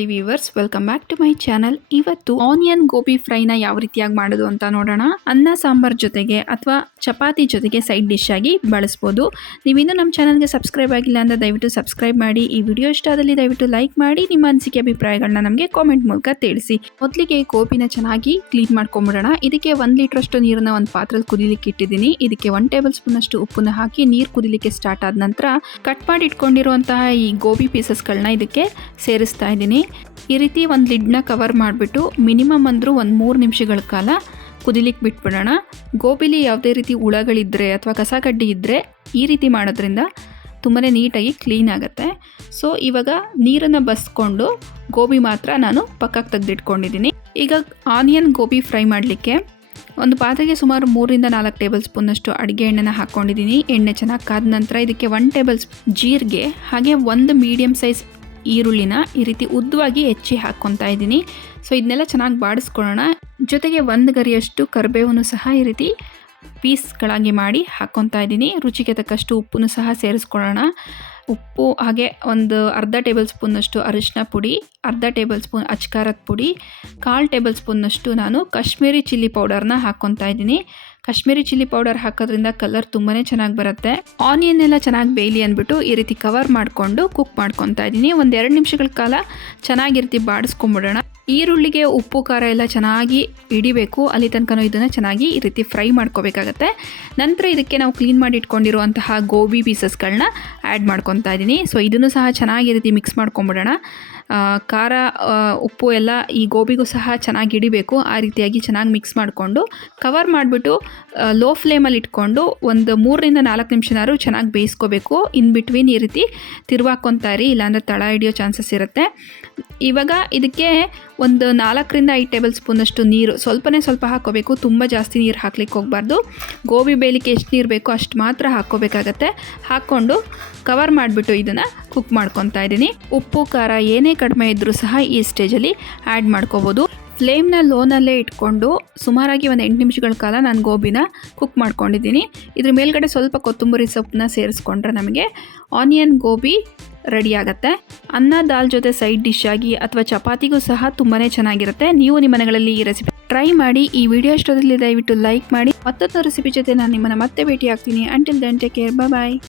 Lovely viewers, welcome back to my channel. ಇವತ್ತು onion gobi ಫ್ರೈನ ಯಾವ ರೀತಿಯಾಗಿ ಮಾಡೋದು ಅಂತ ನೋಡೋಣ. ಅನ್ನ ಸಾಂಬಾರ್ ಜೊತೆಗೆ ಅಥವಾ ಚಪಾತಿ ಜೊತೆಗೆ ಸೈಡ್ ಡಿಶ್ ಆಗಿ ಬಳಸ್ಬೋದು. ನೀವಿನ್ನೂ ನಮ್ಮ ಚಾನಲ್ಗೆ ಸಬ್ಸ್ಕ್ರೈಬ್ ಆಗಿಲ್ಲ ಅಂದರೆ ದಯವಿಟ್ಟು ಸಬ್ಸ್ಕ್ರೈಬ್ ಮಾಡಿ. ಈ ವಿಡಿಯೋ ಇಷ್ಟ ಆದಲ್ಲಿ ದಯವಿಟ್ಟು ಲೈಕ್ ಮಾಡಿ. ನಿಮ್ಮ ಅನಿಸಿಕೆ ಅಭಿಪ್ರಾಯಗಳನ್ನ ನಮಗೆ ಕಾಮೆಂಟ್ ಮೂಲಕ ತಿಳಿಸಿ. ಮೊದಲಿಗೆ ಗೋಬಿನ ಚೆನ್ನಾಗಿ ಕ್ಲೀನ್ ಮಾಡ್ಕೊಂಬಿಡೋಣ. ಇದಕ್ಕೆ 1 ಲೀಟರ್ ಅಷ್ಟು ನೀರನ್ನ ಒಂದು ಪಾತ್ರೆಯಲ್ಲಿ ಕುದಿಲಿಕ್ಕೆ ಇಟ್ಟಿದ್ದೀನಿ. ಇದಕ್ಕೆ 1 ಟೇಬಲ್ ಸ್ಪೂನ್ ಅಷ್ಟು ಉಪ್ಪನ್ನ ಹಾಕಿ ನೀರು ಕುದಿಲಿಕ್ಕೆ ಸ್ಟಾರ್ಟ್ ಆದ ನಂತರ ಕಟ್ ಮಾಡಿ ಇಟ್ಕೊಂಡಿರುವಂತಹ ಈ ಗೋಬಿ ಪೀಸಸ್ಗಳನ್ನ ಇದಕ್ಕೆ ಸೇರಿಸ್ತಾ ಇದ್ದೀನಿ. ಈ ರೀತಿ ಒಂದು ಲಿಡ್ನ ಕವರ್ ಮಾಡಿಬಿಟ್ಟು ಮಿನಿಮಮ್ ಅಂದರೂ ಒಂದು 3 ನಿಮಿಷಗಳ ಕಾಲ ಕುದಿಲಿಕ್ಕೆ ಬಿಟ್ಬಿಡೋಣ. ಗೋಬಿಲಿ ಯಾವುದೇ ರೀತಿ ಹುಳಗಳಿದ್ದರೆ ಅಥವಾ ಕಸಕಡ್ಡಿ ಇದ್ದರೆ ಈ ರೀತಿ ಮಾಡೋದ್ರಿಂದ ತುಂಬಾ ನೀಟಾಗಿ ಕ್ಲೀನ್ ಆಗುತ್ತೆ. ಸೊ ಇವಾಗ ನೀರನ್ನು ಬಸ್ಕೊಂಡು ಗೋಬಿ ಮಾತ್ರ ನಾನು ಪಕ್ಕಕ್ಕೆ ತೆಗೆದಿಟ್ಕೊಂಡಿದ್ದೀನಿ. ಈಗ ಆನಿಯನ್ ಗೋಬಿ ಫ್ರೈ ಮಾಡಲಿಕ್ಕೆ ಒಂದು ಪಾತ್ರೆಗೆ ಸುಮಾರು 3 ರಿಂದ 4 ಟೇಬಲ್ ಸ್ಪೂನಷ್ಟು ಅಡುಗೆ ಎಣ್ಣೆನ ಹಾಕ್ಕೊಂಡಿದ್ದೀನಿ. ಎಣ್ಣೆ ಚೆನ್ನಾಗಿ ಕಾದ ನಂತರ ಇದಕ್ಕೆ 1 ಟೇಬಲ್ ಸ್ಪೂನ್ ಜೀರಿಗೆ ಹಾಗೆ 1 ಮೀಡಿಯಮ್ ಸೈಜ್ ಈರುಳ್ಳಿನ ಈ ರೀತಿ ಉದ್ದವಾಗಿ ಹೆಚ್ಚಿ ಹಾಕ್ಕೊತಾ ಇದ್ದೀನಿ. ಸೊ ಇದನ್ನೆಲ್ಲ ಚೆನ್ನಾಗಿ ಬಾಡಿಸ್ಕೊಳ್ಳೋಣ. ಜೊತೆಗೆ 1 ಗರಿಯಷ್ಟು ಕರಿಬೇವನ್ನು ಸಹ ಈ ರೀತಿ ಪೀಸ್ಗಳಾಗಿ ಮಾಡಿ ಹಾಕ್ಕೊತಾ ಇದ್ದೀನಿ. ರುಚಿಗೆ ತಕ್ಕಷ್ಟು ಉಪ್ಪನ್ನು ಸಹ ಸೇರಿಸ್ಕೊಳ್ಳೋಣ. ಉಪ್ಪು ಹಾಗೆ ಒಂದು ಅರ್ಧ ಟೇಬಲ್ ಸ್ಪೂನಷ್ಟು ಅರಿಶಿನ ಪುಡಿ, ಅರ್ಧ ಟೇಬಲ್ ಸ್ಪೂನ್ ಅಚ್ಕಾರದ ಪುಡಿ, 1/4 ಟೇಬಲ್ ಸ್ಪೂನಷ್ಟು ನಾನು ಕಾಶ್ಮೀರಿ ಚಿಲ್ಲಿ ಪೌಡರ್ನ ಹಾಕ್ಕೊತಾ ಇದ್ದೀನಿ. ಕಾಶ್ಮೀರಿ ಚಿಲ್ಲಿ ಪೌಡರ್ ಹಾಕೋದ್ರಿಂದ ಕಲರ್ ತುಂಬಾ ಚೆನ್ನಾಗಿ ಬರುತ್ತೆ. ಆನಿಯನ್ ಎಲ್ಲ ಚೆನ್ನಾಗಿ ಬೇಯಲಿ ಅಂದ್ಬಿಟ್ಟು ಈ ರೀತಿ ಕವರ್ ಮಾಡಿಕೊಂಡು ಕುಕ್ ಮಾಡ್ಕೊತಾ ಇದ್ದೀನಿ. ಒಂದು 2 ನಿಮಿಷಗಳ ಕಾಲ ಚೆನ್ನಾಗಿ ಈ ರೀತಿ ಬಾಡಿಸ್ಕೊಂಬಿಡೋಣ. ಈರುಳ್ಳಿಗೆ ಉಪ್ಪು ಖಾರ ಎಲ್ಲ ಚೆನ್ನಾಗಿ ಹಿಡಿಬೇಕು, ಅಲ್ಲಿ ತನಕ ಇದನ್ನು ಚೆನ್ನಾಗಿ ಈ ರೀತಿ ಫ್ರೈ ಮಾಡ್ಕೋಬೇಕಾಗತ್ತೆ. ನಂತರ ಇದಕ್ಕೆ ನಾವು ಕ್ಲೀನ್ ಮಾಡಿ ಇಟ್ಕೊಂಡಿರುವಂತಹ ಗೋಬಿ ಪೀಸಸ್ಗಳನ್ನ ಆ್ಯಡ್ ಮಾಡ್ಕೊತಾ ಇದ್ದೀನಿ. ಸೊ ಇದನ್ನು ಸಹ ಚೆನ್ನಾಗಿ ಈ ರೀತಿ ಮಿಕ್ಸ್ ಮಾಡ್ಕೊಂಬಿಡೋಣ. ಖಾರ ಉಪ್ಪು ಎಲ್ಲ ಈ ಗೋಬಿಗೂ ಸಹ ಚೆನ್ನಾಗಿ ಹಿಡಿಬೇಕು. ಆ ರೀತಿಯಾಗಿ ಚೆನ್ನಾಗಿ ಮಿಕ್ಸ್ ಮಾಡಿಕೊಂಡು ಕವರ್ ಮಾಡಿಬಿಟ್ಟು ಲೋ ಫ್ಲೇಮಲ್ಲಿ ಇಟ್ಕೊಂಡು ಒಂದು 3 ರಿಂದ 4 ನಿಮಿಷನಾದ್ರು ಚೆನ್ನಾಗಿ ಬೇಯಿಸ್ಕೋಬೇಕು. ಇನ್ ಬಿಟ್ವೀನ್ ಈ ರೀತಿ ತಿರುವಾಕೊತಾ ಇರಿ, ಇಲ್ಲಾಂದರೆ ತಳ ಹಿಡಿಯೋ ಚಾನ್ಸಸ್ ಇರುತ್ತೆ. ಇವಾಗ ಇದಕ್ಕೆ ಒಂದು 4 ರಿಂದ 5 ಟೇಬಲ್ ಸ್ಪೂನಷ್ಟು ನೀರು ಸ್ವಲ್ಪ ಹಾಕ್ಕೋಬೇಕು. ತುಂಬ ಜಾಸ್ತಿ ನೀರು ಹಾಕ್ಲಿಕ್ಕೆ ಹೋಗಬಾರ್ದು. ಗೋಬಿ ಬೇಯಲಿಕ್ಕೆ ಎಷ್ಟು ನೀರು ಬೇಕೋ ಅಷ್ಟು ಮಾತ್ರ ಹಾಕ್ಕೋಬೇಕಾಗತ್ತೆ. ಹಾಕ್ಕೊಂಡು ಕವರ್ ಮಾಡಿಬಿಟ್ಟು ಇದನ್ನು ಕುಕ್ ಮಾಡ್ಕೊತಾ ಇದ್ದೀನಿ. ಉಪ್ಪು ಖಾರ ಏನೇ ಕಡಿಮೆ ಇದ್ದರೂ ಸಹ ಈ ಸ್ಟೇಜಲ್ಲಿ ಆ್ಯಡ್ ಮಾಡ್ಕೋಬೋದು. ಫ್ಲೇಮ್ನ ಲೋನಲ್ಲೇ ಇಟ್ಕೊಂಡು ಸುಮಾರಾಗಿ ಒಂದು 8 ನಿಮಿಷಗಳ ಕಾಲ ನಾನು ಗೋಬಿನ ಕುಕ್ ಮಾಡ್ಕೊಂಡಿದ್ದೀನಿ. ಇದ್ರ ಮೇಲ್ಗಡೆ ಸ್ವಲ್ಪ ಕೊತ್ತಂಬರಿ ಸೊಪ್ಪನ್ನ ಸೇರಿಸ್ಕೊಂಡ್ರೆ ನಮಗೆ ಆನಿಯನ್ ಗೋಬಿ ರೆಡಿ ಆಗುತ್ತೆ. ಅನ್ನ ದಾಲ್ ಜೊತೆ ಸೈಡ್ ಡಿಶ್ ಆಗಿ ಅಥವಾ ಚಪಾತಿಗೂ ಸಹ ತುಂಬಾ ಚೆನ್ನಾಗಿರುತ್ತೆ. ನೀವು ನಿಮ್ಮ ಮನೆಗಳಲ್ಲಿ ಈ ರೆಸಿಪಿ ಟ್ರೈ ಮಾಡಿ. ಈ ವಿಡಿಯೋ ಇಷ್ಟದಲ್ಲಿ ದಯವಿಟ್ಟು ಲೈಕ್ ಮಾಡಿ. ಮತ್ತೊಂದು ರೆಸಿಪಿ ಜೊತೆ ನಾನು ನಿಮ್ಮನ್ನು ಮತ್ತೆ ಭೇಟಿ ಆಗ್ತೀನಿ. ಅಂಟಿಲ್ ದೆನ್ ಟೇಕ್ ಕೇರ್, ಬಾಯ್.